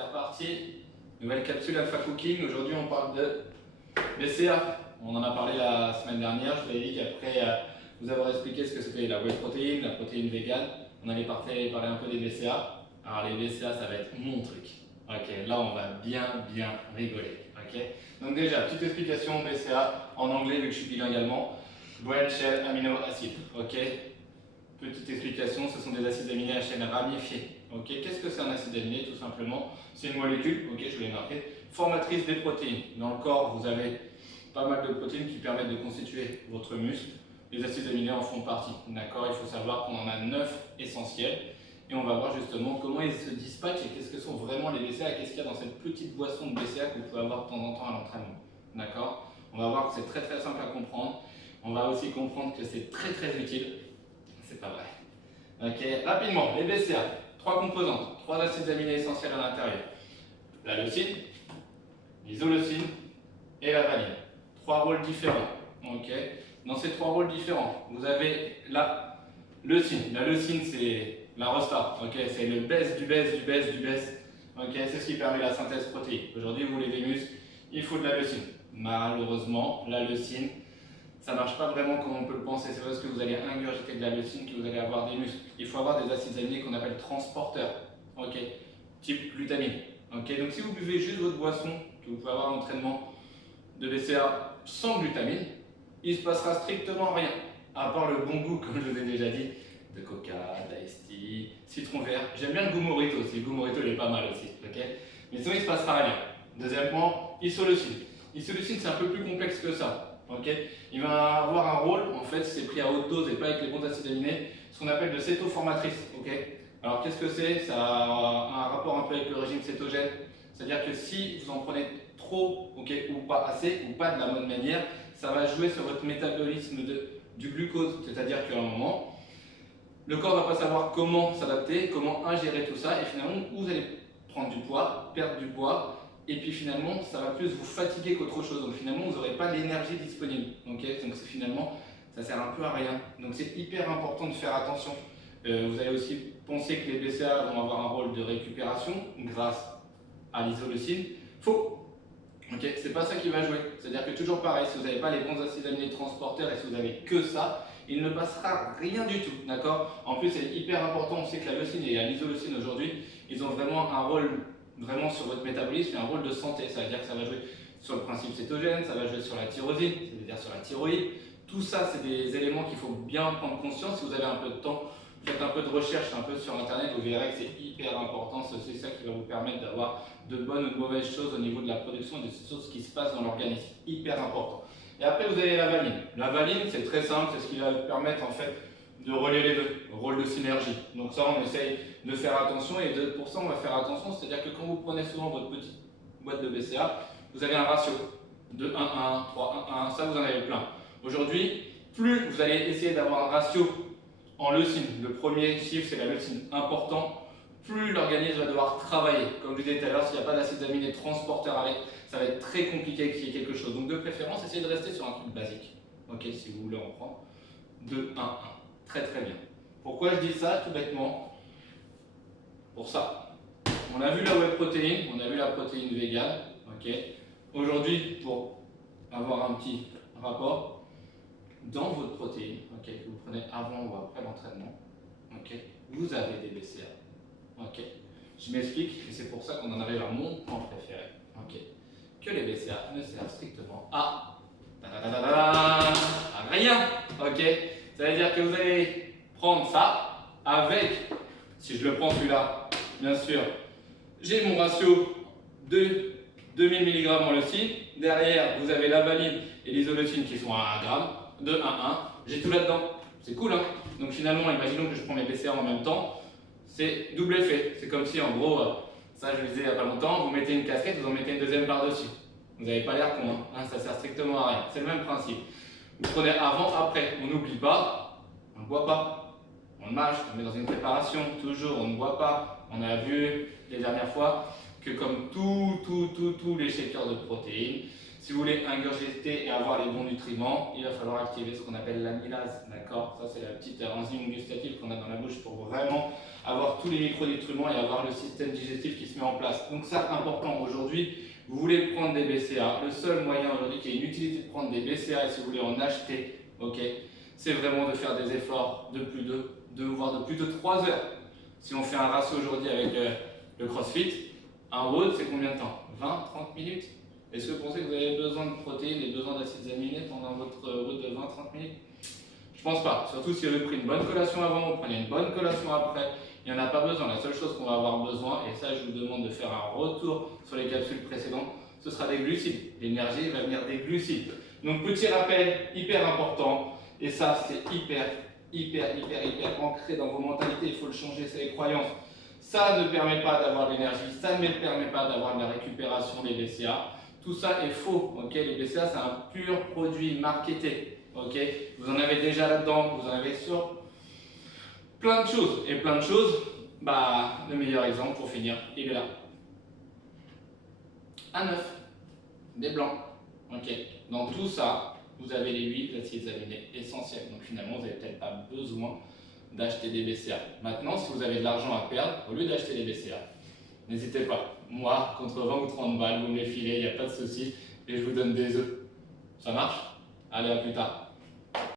C'est reparti, nouvelle capsule Alpha Cooking. Aujourd'hui on parle de BCA. On en a parlé la semaine dernière, je vous avais dit qu'après vous avoir expliqué ce que c'était la whey protein, la protéine végane, on allait parler un peu des BCA. Alors les BCA ça va être mon truc. Ok, là on va bien rigoler. Ok, donc déjà, petite explication BCA en anglais vu que je suis bilingue également. Branched Chain Amino Acid. Ok, petite explication, ce sont des acides aminés à chaîne ramifiée. Okay. Qu'est-ce que c'est un acide aminé? Tout simplement, c'est une molécule, ok, je l'ai marqué, formatrice des protéines. Dans le corps, vous avez pas mal de protéines qui permettent de constituer votre muscle. Les acides aminés en font partie. D'accord, il faut savoir qu'on en a 9 essentiels. Et on va voir justement comment ils se dispatchent et qu'est-ce que sont vraiment les BCA, qu'est-ce qu'il y a dans cette petite boisson de BCA que vous pouvez avoir de temps en temps à l'entraînement. D'accord, on va voir que c'est très simple à comprendre. On va aussi comprendre que c'est très utile. C'est pas vrai. Ok, rapidement, les BCA, 3 composantes, 3 acides aminés essentiels à l'intérieur. La leucine, l'isoleucine et la valine. 3 rôles différents. Ok, dans ces 3 rôles différents, vous avez la leucine. La leucine, c'est la rosta. Ok, c'est le baisse du baisse. Ok, c'est ce qui permet la synthèse protéique. Aujourd'hui, vous voulez des muscles, il faut de la leucine. Malheureusement, la leucine, ça ne marche pas vraiment comme on peut le penser. C'est parce que vous allez ingurgiter de la leucine que vous allez avoir des muscles. Il faut avoir des acides aminés qu'on appelle transporteurs, ok, type glutamine. Ok, donc si vous buvez juste votre boisson, que vous pouvez avoir un entraînement de BCA sans glutamine, il ne se passera strictement rien, à part le bon goût, comme je vous ai déjà dit, de coca, d'ice tea, citron vert. J'aime bien le goût Morito aussi, le goût Morito il est pas mal aussi, ok, mais sinon il ne se passera rien. Deuxièmement, isoleucine. Isoleucine c'est un peu plus complexe que ça. Okay. Il va avoir un rôle, en fait, c'est pris à haute dose et pas avec les bons acides aminés, ce qu'on appelle de cétoformatrice. Okay. Alors qu'est-ce que c'est? Ça a un rapport un peu avec le régime cétogène. C'est-à-dire que si vous en prenez trop, okay, ou pas assez, ou pas de la bonne manière, ça va jouer sur votre métabolisme du glucose. C'est-à-dire qu'à un moment, le corps ne va pas savoir comment s'adapter, comment ingérer tout ça, et finalement, vous allez prendre du poids, perdre du poids, et puis finalement, ça va plus vous fatiguer qu'autre chose. Donc finalement, vous n'aurez pas l'énergie disponible. Okay, donc finalement, ça sert un peu à rien. Donc c'est hyper important de faire attention. Vous allez aussi penser que les BCA vont avoir un rôle de récupération grâce à l'isoleucine. Faux. Okay, c'est pas ça qui va jouer. C'est-à-dire que toujours pareil, si vous n'avez pas les bons acides aminés transporteurs et si vous n'avez que ça, il ne passera rien du tout. D'accord. En plus, c'est hyper important. On sait que la leucine et l'isoleucine aujourd'hui, ils ont vraiment un rôle sur votre métabolisme et un rôle de santé. Ça veut dire que ça va jouer sur le principe cétogène, ça va jouer sur la tyrosine, c'est-à-dire sur la thyroïde. Tout ça, c'est des éléments qu'il faut bien prendre conscience. Si vous avez un peu de temps, faites un peu de recherche un peu sur internet, vous verrez que c'est hyper important. C'est ça qui va vous permettre d'avoir de bonnes ou de mauvaises choses au niveau de la production et de ces choses qui se passent dans l'organisme. Hyper important. Et après, vous avez la valine. La valine, c'est très simple, c'est ce qui va vous permettre en fait de relier les deux, rôle de synergie. Donc ça, on essaye de faire attention et pour ça, on va faire attention. C'est-à-dire que quand vous prenez souvent votre petite boîte de BCA, vous avez un ratio de 1, 1, 3, 1, 1, ça vous en avez plein. Aujourd'hui, plus vous allez essayer d'avoir un ratio en leucine, le premier chiffre c'est la leucine important, plus l'organisme va devoir travailler. Comme je vous disais tout à l'heure, s'il n'y a pas d'acides aminés transporteurs avec, ça va être très compliqué qu'il y ait quelque chose. Donc de préférence, essayez de rester sur un truc basique. Ok, si vous voulez en prendre. 2, 1, 1. Très bien. Pourquoi je dis ça? Tout bêtement, pour ça. On a vu la whey protéine, on a vu la protéine végane. Okay. Aujourd'hui, pour avoir un petit rapport, dans votre protéine, okay, que vous prenez avant ou après l'entraînement, okay, vous avez des BCA. Okay. Je m'explique, et c'est pour ça qu'on en arrive à mon point préféré. Okay. Que les BCA ne servent strictement à rien. Okay. Ça veut dire que vous allez prendre ça avec, si je le prends celui-là, bien sûr, j'ai mon ratio de 2000 mg en leucine. Derrière, vous avez la valine et l'isoleucine qui sont à 1 g, de 1, 1. J'ai tout là-dedans. C'est cool, hein? Donc finalement, imaginons que je prends mes BCA en même temps. C'est double effet. C'est comme si, en gros, ça je le disais il n'y a pas longtemps, vous mettez une casquette, vous en mettez une deuxième par-dessus. Vous n'avez pas l'air con, hein? Ça sert strictement à rien. C'est le même principe. Vous prenez avant, après. On n'oublie pas, on ne boit pas. On le mâche, on le met dans une préparation. Toujours, on ne boit pas. On a vu les dernières fois que comme tous les shakers de protéines, Si vous voulez ingurgiter et avoir les bons nutriments, il va falloir activer ce qu'on appelle l'amylase, d'accord? Ça, c'est la petite enzyme gustative qu'on a dans la bouche pour vraiment avoir tous les micronutriments et avoir le système digestif qui se met en place. Donc ça, important aujourd'hui, vous voulez prendre des BCA. Le seul moyen aujourd'hui qui ait une utilité de prendre des BCA, et si vous voulez en acheter, ok, c'est vraiment de faire des efforts de plus de 2 voire de plus de 3 heures. Si on fait un ratio aujourd'hui avec le CrossFit, un WOD, c'est combien de temps? 20-30 minutes? Est-ce que vous pensez que vous avez besoin de protéines et besoin d'acides aminés pendant votre WOD de 20-30 minutes? Je pense pas. Surtout si vous avez pris une bonne collation avant, vous prenez une bonne collation après, il n'y en a pas besoin. La seule chose qu'on va avoir besoin, et ça je vous demande de faire un retour sur les capsules précédentes, ce sera des glucides. L'énergie va venir des glucides. Donc petit rappel, hyper important, et ça c'est hyper ancré dans vos mentalités, il faut le changer, c'est les croyances. Ça ne permet pas d'avoir de l'énergie, ça ne permet pas d'avoir de la récupération des BCA. Tout ça est faux, ok? Les BCA c'est un pur produit marketé, ok? Vous en avez déjà là-dedans, vous en avez sur plein de choses. Et plein de choses, bah, le meilleur exemple pour finir, il est là. Un œuf, des blancs, ok? Dans tout ça, vous avez les huiles, les acides aminés essentiels. Donc finalement, vous n'avez peut-être pas besoin d'acheter des BCA. Maintenant, si vous avez de l'argent à perdre, au lieu d'acheter des BCA, n'hésitez pas. Moi, contre 20 ou 30 balles, vous me les filez, il n'y a pas de souci, et je vous donne des œufs. Ça marche? Allez, à plus tard.